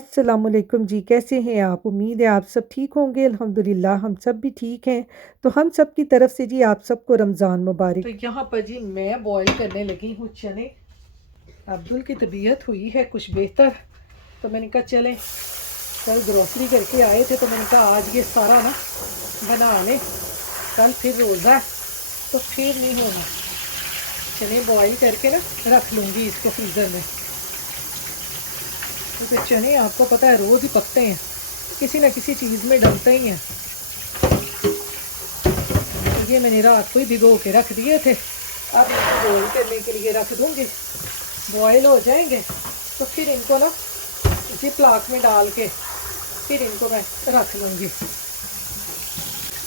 अस्सलामुअलैकुम जी, कैसे हैं आप? उम्मीद है आप सब ठीक होंगे। अल्हम्दुलिल्लाह हम सब भी ठीक हैं। तो हम सब की तरफ से जी आप सबको रमज़ान मुबारक। तो यहाँ पर जी मैं बॉईल करने लगी हूँ चने। अब्दुल की तबीयत हुई है कुछ बेहतर, तो मैंने कहा चलें, कल ग्रोसरी करके आए थे तो मैंने कहा आज ये सारा ना बना लें, कल फिर रोज़ा है तो फिर नहीं होना। चने बॉईल करके ना रख लूँगी इसको फ्रीज़र में, क्योंकि चने आपको पता है रोज़ ही पकते हैं, किसी न किसी चीज़ में डलते ही हैं। तो ये मैंने रात को ही भिगो के रख दिए थे, अब इनको बॉईल करने के लिए रख दूँगी। बॉयल हो जाएंगे तो फिर इनको ना जिप लॉक में डाल के फिर इनको मैं रख लूँगी।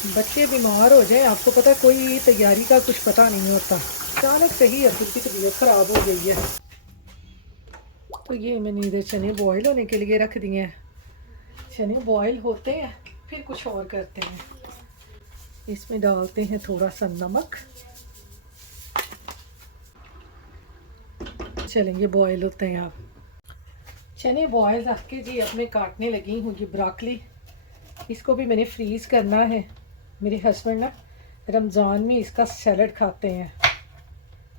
बच्चे बीमार हो जाएं, आपको पता है कोई तैयारी का कुछ पता नहीं होता। अचानक से ही अब्दुल की तबीयत ख़राब हो गई है। तो ये मैंने इधर चने बॉयल होने के लिए रख दिए हैं। चने बॉयल होते हैं फिर कुछ और करते हैं। इसमें डालते हैं थोड़ा सा नमक। चलेंगे बॉयल होते हैं। आप चने बॉयल रख के जी अपने काटने लगी हूँ। ये ब्रोकली, इसको भी मैंने फ्रीज़ करना है। मेरे हस्बैंड ना रमज़ान में इसका सैलड खाते हैं,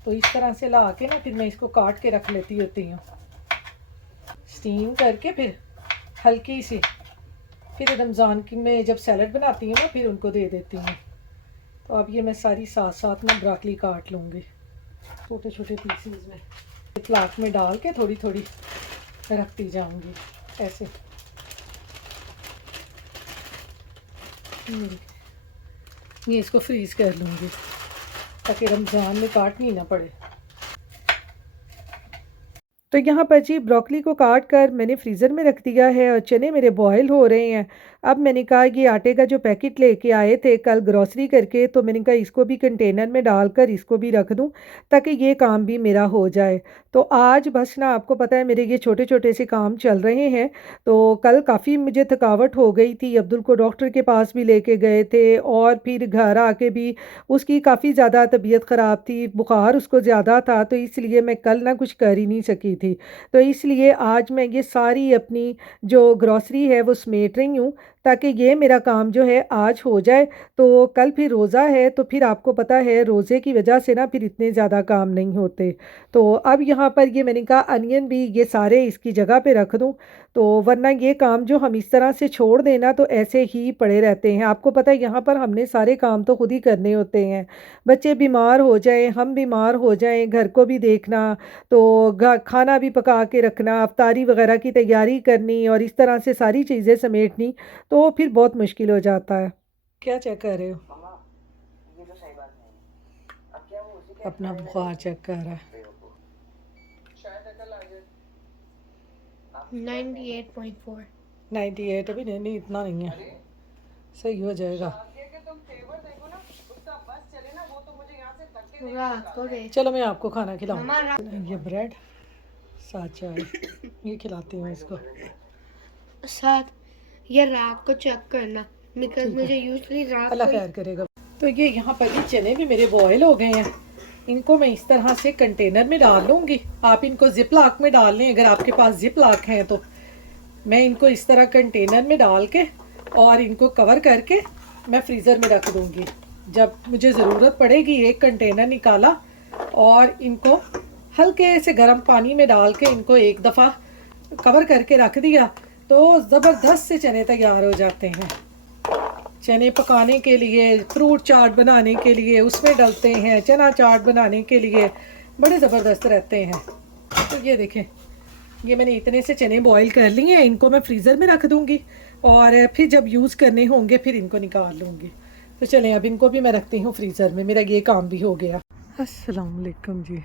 तो इस तरह से ला के ना फिर मैं इसको काट के रख लेती होती हूँ, स्टीम करके फिर हल्की सी, फिर रमज़ान की मैं जब सैलड बनाती हूँ ना फिर उनको दे देती हूँ। तो अब ये मैं सारी साथ साथ में ब्रोकली काट लूँगी छोटे छोटे पीसेस में, फ्लाक में डाल के थोड़ी थोड़ी रखती जाऊँगी ऐसे। ये इसको फ्रीज़ कर लूँगी ताकि रमज़ान में काटनी ना पड़े। तो यहाँ पर जी ब्रोकली को काट कर मैंने फ्रीज़र में रख दिया है और चने मेरे बॉयल हो रहे हैं। अब मैंने कहा ये आटे का जो पैकेट लेके आए थे कल ग्रोसरी करके, तो मैंने कहा इसको भी कंटेनर में डालकर इसको भी रख दूँ ताकि ये काम भी मेरा हो जाए। तो आज बस ना आपको पता है मेरे ये छोटे छोटे से काम चल रहे हैं। तो कल काफ़ी मुझे थकावट हो गई थी, अब्दुल को डॉक्टर के पास भी लेके गए थे और फिर घर आके भी उसकी काफ़ी ज़्यादा तबीयत ख़राब थी, बुखार उसको ज़्यादा था, तो इसलिए मैं कल ना कुछ कर ही नहीं सकी थी। तो इसलिए आज मैं ये सारी अपनी जो ग्रॉसरी है वो समेट रही हूँ ताकि ये मेरा काम जो है आज हो जाए। तो कल फिर रोज़ा है, तो फिर आपको पता है रोज़े की वजह से ना फिर इतने ज़्यादा काम नहीं होते। तो अब यहाँ पर ये मैंने कहा अनियन भी ये सारे इसकी जगह पे रख दूँ, तो वरना ये काम जो हम इस तरह से छोड़ देना तो ऐसे ही पड़े रहते हैं। आपको पता है यहाँ पर हमने सारे काम तो खुद ही करने होते हैं, बच्चे बीमार हो जाएं, हम बीमार हो जाएं, घर को भी देखना, तो खाना भी पका के रखना, अफ्तारी वगैरह की तैयारी करनी और इस तरह से सारी चीज़ें समेटनी, तो फिर बहुत मुश्किल हो जाता है। क्या चेक कर रहे हो? अपना बुखार चेक कर रहा है। 98.4। 98 अभी नहीं, इतना नहीं है, सही हो जाएगा। रात को दे। चलो मैं आपको खाना खिलाऊं। ये ब्रेड साथ चाय ये खिलाती हूँ इसको। साथ ये रात को चेक करना, बिकॉज ठीक है, मुझे यूजली रात अल्लाह को खैर करेगा। तो ये यहाँ पर ये चने भी मेरे बॉयल हो गए हैं। इनको मैं इस तरह से कंटेनर में डाल लूँगी। आप इनको जिप लॉक में डाल लें अगर आपके पास जिप लॉक है तो। मैं इनको इस तरह कंटेनर में डाल के और इनको कवर करके मैं फ्रीज़र में रख दूँगी। जब मुझे ज़रूरत पड़ेगी एक कंटेनर निकाला और इनको हल्के से गर्म पानी में डाल के इनको एक दफ़ा कवर करके रख दिया, तो ज़बरदस्त से चने तैयार हो जाते हैं। चने पकाने के लिए, फ्रूट चाट बनाने के लिए उसमें डलते हैं, चना चाट बनाने के लिए बड़े ज़बरदस्त रहते हैं। तो ये देखें, ये मैंने इतने से चने बॉईल कर लिए हैं, इनको मैं फ्रीज़र में रख दूँगी और फिर जब यूज़ करने होंगे फिर इनको निकाल लूँगी। तो चलें अब इनको भी मैं रखती हूँ फ्रीज़र में, मेरा ये काम भी हो गया। अस्सलाम वालेकुम जी,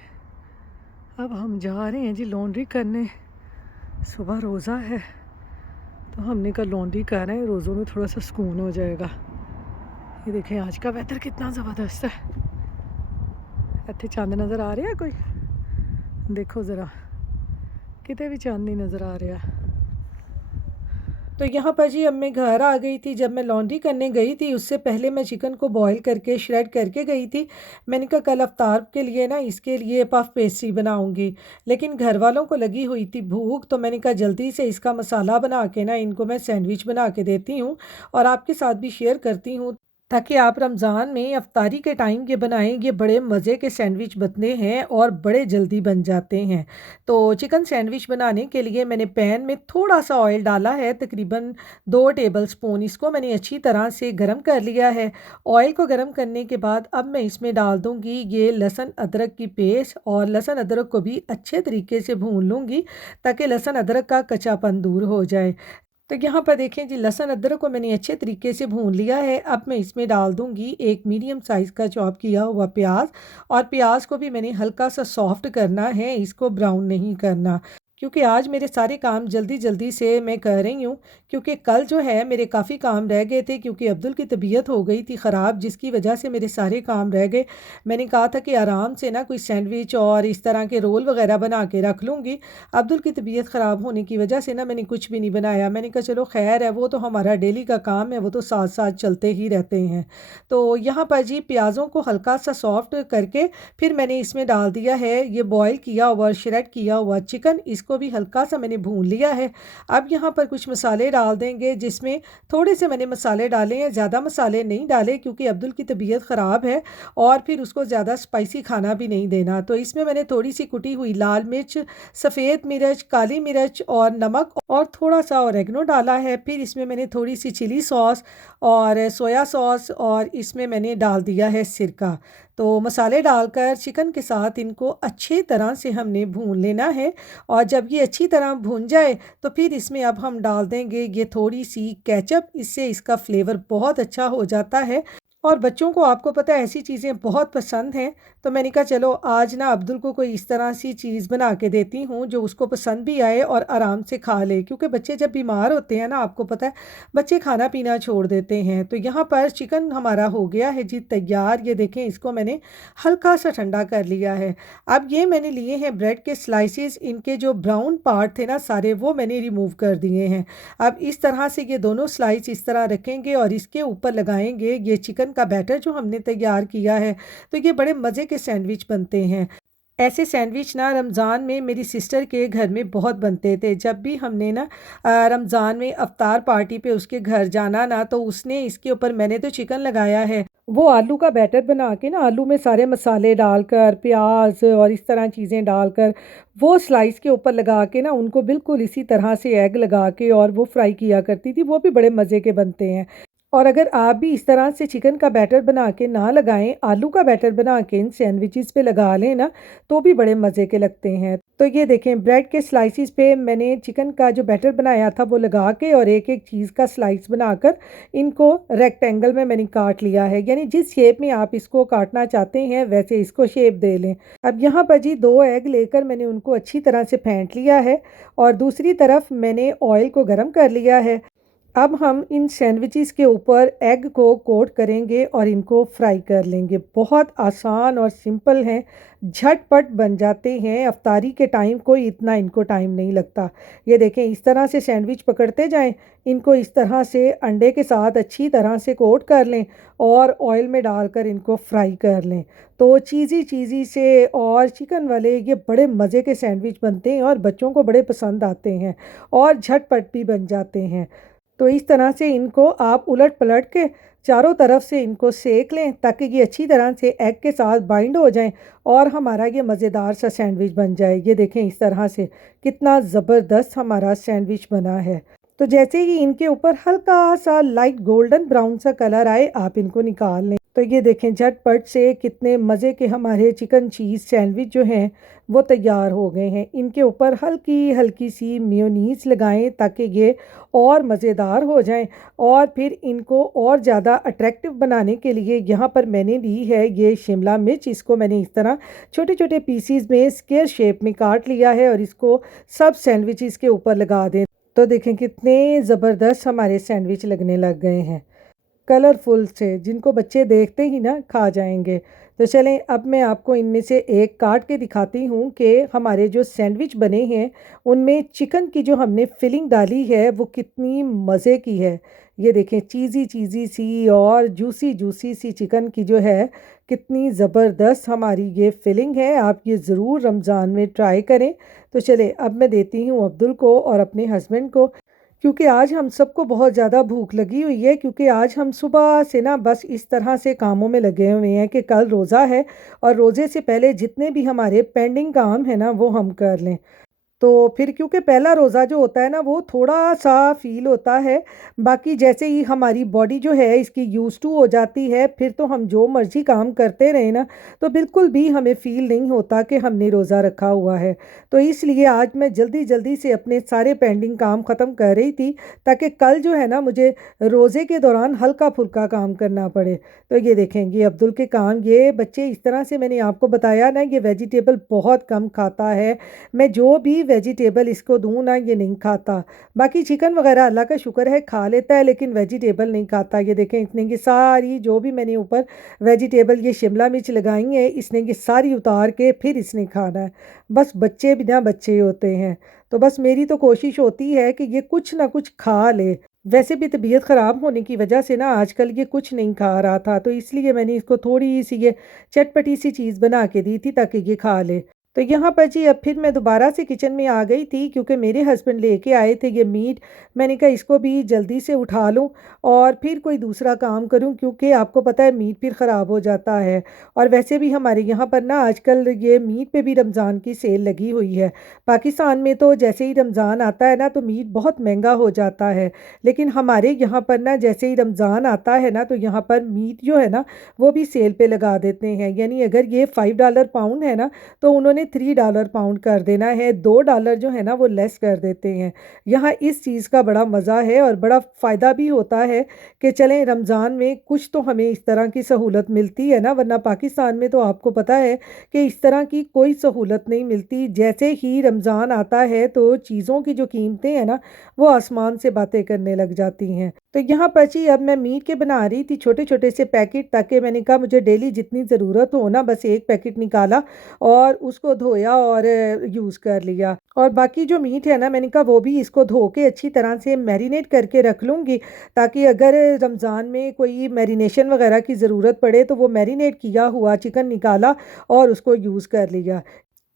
अब हम जा रहे हैं जी लॉन्ड्री करने। सुबह रोज़ा है तो हमने कहा लॉन्ड्री कर रहे हैं, रोज़ों में थोड़ा सा सुकून हो जाएगा। ये देखें आज का वेदर कितना ज़बरदस्त है। इतने चांद नज़र आ रहा है कोई? देखो ज़रा, कितने भी चांद नहीं नज़र आ रहा। तो यहाँ पर जी अब मैं घर आ गई थी। जब मैं लॉन्ड्री करने गई थी उससे पहले मैं चिकन को बॉईल करके श्रेड करके गई थी। मैंने कहा कल अफ्तार के लिए ना इसके लिए पफ पेस्ट्री बनाऊंगी। लेकिन घर वालों को लगी हुई थी भूख, तो मैंने कहा जल्दी से इसका मसाला बना के ना इनको मैं सैंडविच बना के देती हूँ और आपके साथ भी शेयर करती हूँ, ताकि आप रमज़ान में अफ्तारी के टाइम ये बनाएं। ये बड़े मज़े के सैंडविच बनते हैं और बड़े जल्दी बन जाते हैं। तो चिकन सैंडविच बनाने के लिए मैंने पैन में थोड़ा सा ऑयल डाला है, तकरीबन 2 टेबलस्पून। इसको मैंने अच्छी तरह से गरम कर लिया है। ऑयल को गरम करने के बाद अब मैं इसमें डाल दूंगी ये लहसुन अदरक की पेस्ट, और लहसुन अदरक को भी अच्छे तरीके से भून लूँगी ताकि लहसुन अदरक का कच्चापन दूर हो जाए। तो यहाँ पर देखें जी, लहसुन अदरक को मैंने अच्छे तरीके से भून लिया है। अब मैं इसमें डाल दूंगी एक मीडियम साइज़ का चॉप किया हुआ प्याज, और प्याज को भी मैंने हल्का सा सॉफ्ट करना है, इसको ब्राउन नहीं करना। क्योंकि आज मेरे सारे काम जल्दी जल्दी से मैं कर रही हूँ, क्योंकि कल जो है मेरे काफ़ी काम रह गए थे, क्योंकि अब्दुल की तबीयत हो गई थी ख़राब, जिसकी वजह से मेरे सारे काम रह गए। मैंने कहा था कि आराम से ना कोई सैंडविच और इस तरह के रोल वगैरह बना के रख लूँगी। अब्दुल की तबीयत ख़राब होने की वजह से ना मैंने कुछ भी नहीं बनाया। मैंने कहा चलो खैर है, वो तो हमारा डेली का काम है, वो तो साथ साथ चलते ही रहते हैं। तो यहाँ पर जी प्याज़ों को हल्का सा सॉफ्ट करके फिर मैंने इसमें डाल दिया है ये बॉयल किया हुआ श्रेड किया हुआ चिकन। इसको भी हल्का सा मैंने भून लिया है। अब यहाँ पर कुछ मसाले डाल देंगे, जिसमें थोड़े से मैंने मसाले डाले हैं, ज़्यादा मसाले नहीं डाले, क्योंकि अब्दुल की तबीयत ख़राब है और फिर उसको ज़्यादा स्पाइसी खाना भी नहीं देना। तो इसमें मैंने थोड़ी सी कुटी हुई लाल मिर्च, सफ़ेद मिर्च, काली मिर्च और नमक और थोड़ा सा ऑरेगनो डाला है। फिर इसमें मैंने थोड़ी सी चिली सॉस और सोया सॉस, और इसमें मैंने डाल दिया है सिरका। तो मसाले डालकर चिकन के साथ इनको अच्छी तरह से हमने भून लेना है। और जब ये अच्छी तरह भून जाए तो फिर इसमें अब हम डाल देंगे ये थोड़ी सी केचप। इससे इसका फ्लेवर बहुत अच्छा हो जाता है और बच्चों को आपको पता है ऐसी चीज़ें बहुत पसंद हैं। तो मैंने कहा चलो आज ना अब्दुल को कोई इस तरह सी चीज़ बना के देती हूँ जो उसको पसंद भी आए और आराम से खा ले, क्योंकि बच्चे जब बीमार होते हैं ना, आपको पता है बच्चे खाना पीना छोड़ देते हैं। तो यहाँ पर चिकन हमारा हो गया है जी तैयार। ये देखें, इसको मैंने हल्का सा ठंडा कर लिया है। अब ये मैंने लिए हैं ब्रेड के स्लाइसिस। इनके जो ब्राउन पार्ट थे ना सारे, वो मैंने रिमूव कर दिए हैं। अब इस तरह से ये दोनों स्लाइस इस तरह रखेंगे और इसके ऊपर लगाएंगे ये चिकन का बैटर जो हमने तैयार किया है। तो ये बड़े मज़े के सैंडविच बनते हैं। ऐसे सैंडविच ना रमज़ान में मेरी सिस्टर के घर में बहुत बनते थे। जब भी हमने ना रमज़ान में अफ्तार पार्टी पे उसके घर जाना ना, तो उसने इसके ऊपर, मैंने तो चिकन लगाया है, वो आलू का बैटर बना के ना, आलू में सारे मसाले डालकर, प्याज और इस तरह चीज़ें डालकर वो स्लाइस के ऊपर लगा के ना, उनको बिल्कुल इसी तरह से एग लगा के और वो फ्राई किया करती थी। वो भी बड़े मज़े के बनते हैं। और अगर आप भी इस तरह से चिकन का बैटर बना के ना लगाएं, आलू का बैटर बना के इन सैंडविचेस पे लगा लें ना, तो भी बड़े मज़े के लगते हैं। तो ये देखें, ब्रेड के स्लाइसिस पे मैंने चिकन का जो बैटर बनाया था वो लगा के और एक एक चीज़ का स्लाइस बनाकर इनको रेक्टेंगल में मैंने काट लिया है। यानी जिस शेप में आप इसको काटना चाहते हैं वैसे इसको शेप दे लें। अब यहाँ पर जी 2 एग लेकर मैंने उनको अच्छी तरह से फेंट लिया है और दूसरी तरफ मैंने ऑयल को गर्म कर लिया है। अब हम इन सैंडविचेस के ऊपर एग को कोट करेंगे और इनको फ्राई कर लेंगे। बहुत आसान और सिंपल हैं, झटपट बन जाते हैं। अफ्तारी के टाइम कोई इतना इनको टाइम नहीं लगता। ये देखें, इस तरह से सैंडविच पकड़ते जाएं, इनको इस तरह से अंडे के साथ अच्छी तरह से कोट कर लें और ऑयल में डालकर इनको फ्राई कर लें। तो चीज़ी चीज़ी से और चिकन वाले ये बड़े मज़े के सैंडविच बनते हैं और बच्चों को बड़े पसंद आते हैं और झटपट भी बन जाते हैं। तो इस तरह से इनको आप उलट पलट के चारों तरफ से इनको सेक लें ताकि ये अच्छी तरह से एग के साथ बाइंड हो जाएं और हमारा ये मज़ेदार सा सैंडविच बन जाए। ये देखें इस तरह से कितना ज़बरदस्त हमारा सैंडविच बना है। तो जैसे ही इनके ऊपर हल्का सा लाइट गोल्डन ब्राउन सा कलर आए, आप इनको निकाल लें। तो ये देखें झटपट से कितने मज़े के हमारे चिकन चीज़ सैंडविच जो हैं वो तैयार हो गए हैं। इनके ऊपर हल्की हल्की सी मेयोनीज़ लगाएं ताकि ये और मज़ेदार हो जाएं। और फिर इनको और ज़्यादा अट्रैक्टिव बनाने के लिए यहाँ पर मैंने ली है ये शिमला मिर्च। इसको मैंने इस तरह छोटे छोटे पीसीज में स्क्वायर शेप में काट लिया है और इसको सब सैंडविचेस के ऊपर लगा दें। तो देखें कितने ज़बरदस्त हमारे सैंडविच लगने लग गए हैं। कलरफुल से, जिनको बच्चे देखते ही ना खा जाएंगे। तो चलें, अब मैं आपको इनमें से एक काट के दिखाती हूँ कि हमारे जो सैंडविच बने हैं उनमें चिकन की जो हमने फिलिंग डाली है वो कितनी मज़े की है। ये देखें, चीज़ी चीज़ी सी और जूसी जूसी सी चिकन की जो है, कितनी ज़बरदस्त हमारी ये फिलिंग है। आप ये ज़रूर रमज़ान में ट्राई करें। तो चले, अब मैं देती हूँ अब्दुल को और अपने हस्बैंड को, क्योंकि आज हम सबको बहुत ज़्यादा भूख लगी हुई है, क्योंकि आज हम सुबह से ना बस इस तरह से कामों में लगे हुए हैं कि कल रोज़ा है और रोज़े से पहले जितने भी हमारे पेंडिंग काम है ना वो हम कर लें। तो फिर क्योंकि पहला रोज़ा जो होता है ना वो थोड़ा-सा फ़ील होता है, बाकी जैसे ही हमारी बॉडी जो है इसकी यूज़ टू हो जाती है, फिर तो हम जो मर्ज़ी काम करते रहें ना, तो बिल्कुल भी हमें फ़ील नहीं होता कि हमने रोज़ा रखा हुआ है। तो इसलिए आज मैं जल्दी-जल्दी से अपने सारे पेंडिंग काम ख़त्म कर रही थी, ताकि कल जो है ना मुझे रोज़े के दौरान हल्का-फुल्का काम करना पड़े। तो ये देखें, ये अब्दुल के काम, ये बच्चे इस तरह से, मैंने आपको बताया ना, ये वेजिटेबल बहुत कम खाता है। मैं जो भी वेजिटेबल इसको दूँ ना ये नहीं खाता। बाकी चिकन वग़ैरह अल्लाह का शुक्र है खा लेता है, लेकिन वेजिटेबल नहीं खाता। ये देखें, इसने ये सारी जो भी मैंने ऊपर वेजिटेबल, ये शिमला मिर्च लगाई है, इसने ये सारी उतार के फिर इसने खाना है। बस बच्चे बिना बच्चे होते हैं। तो बस मेरी तो कोशिश होती है कि ये कुछ ना कुछ खा ले। वैसे भी तबीयत ख़राब होने की वजह से ना आजकल ये कुछ नहीं खा रहा था, तो इसलिए मैंने इसको थोड़ी-सी ये चटपटी सी चीज़ बना के दी थी ताकि ये खा ले। तो यहाँ पर जी अब फिर मैं दोबारा से किचन में आ गई थी, क्योंकि मेरे हस्बैंड लेके आए थे ये मीट। मैंने कहा इसको भी जल्दी से उठा लूँ और फिर कोई दूसरा काम करूँ, क्योंकि आपको पता है मीट फिर ख़राब हो जाता है। और वैसे भी हमारे यहाँ पर ना आजकल ये मीट पे भी रमज़ान की सेल लगी हुई है। पाकिस्तान में तो जैसे ही रमज़ान आता है ना तो मीट बहुत महंगा हो जाता है, लेकिन हमारे यहाँ पर ना जैसे ही रमज़ान आता है ना तो यहाँ पर मीट जो है ना वो भी सेल पे लगा देते हैं। यानी अगर ये $5 पाउंड है ना, तो उन्होंने $3 पाउंड कर देना है, $2 जो है ना वो लेस कर देते हैं। यहाँ इस चीज़ का बड़ा मज़ा है और बड़ा फ़ायदा भी होता है कि चलें रमज़ान में कुछ तो हमें इस तरह की सहूलत मिलती है ना, वरना पाकिस्तान में तो आपको पता है कि इस तरह की कोई सहूलत नहीं मिलती। जैसे ही रमज़ान आता है तो चीज़ों की जो कीमतें हैं ना वो आसमान से बातें करने लग जाती हैं। तो यहाँ पर जी अब मैं मीट के बना रही थी छोटे-छोटे से पैकेट, ताकि मैंने कहा मुझे डेली जितनी ज़रूरत हो ना, बस एक पैकेट निकाला और उसको धोया और यूज़ कर लिया। और बाकी जो मीट है ना, मैंने कहा वो भी इसको धो के अच्छी तरह से मैरिनेट करके रख लूँगी, ताकि अगर रमज़ान में कोई मैरिनेशन वगैरह की ज़रूरत पड़े तो वो मैरिनेट किया हुआ चिकन निकाला और उसको यूज़ कर लिया।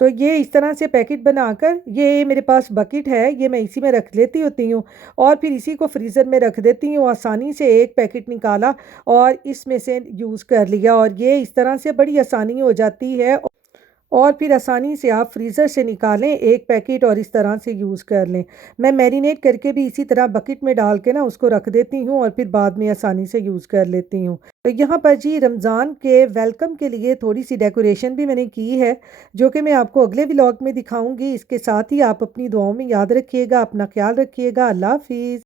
तो ये इस तरह से पैकेट बनाकर, ये मेरे पास बकेट है, ये मैं इसी में रख लेती होती हूँ और फिर इसी को फ्रीज़र में रख देती हूँ। आसानी से एक पैकेट निकाला और इसमें से यूज़ कर लिया, और ये इस तरह से बड़ी आसानी हो जाती है। और फिर आसानी से आप फ्रीज़र से निकालें एक पैकेट और इस तरह से यूज़ कर लें। मैं मैरिनेट करके भी इसी तरह बकेट में डाल के ना उसको रख देती हूँ और फिर बाद में आसानी से यूज़ कर लेती हूँ। तो यहाँ पर जी रमज़ान के वेलकम के लिए थोड़ी सी डेकोरेशन भी मैंने की है, जो कि मैं आपको अगले व्लॉग में दिखाऊंगी। इसके साथ ही आप अपनी दुआओं में याद रखिएगा, अपना ख्याल रखिएगा। अल्लाह हाफ़िज़।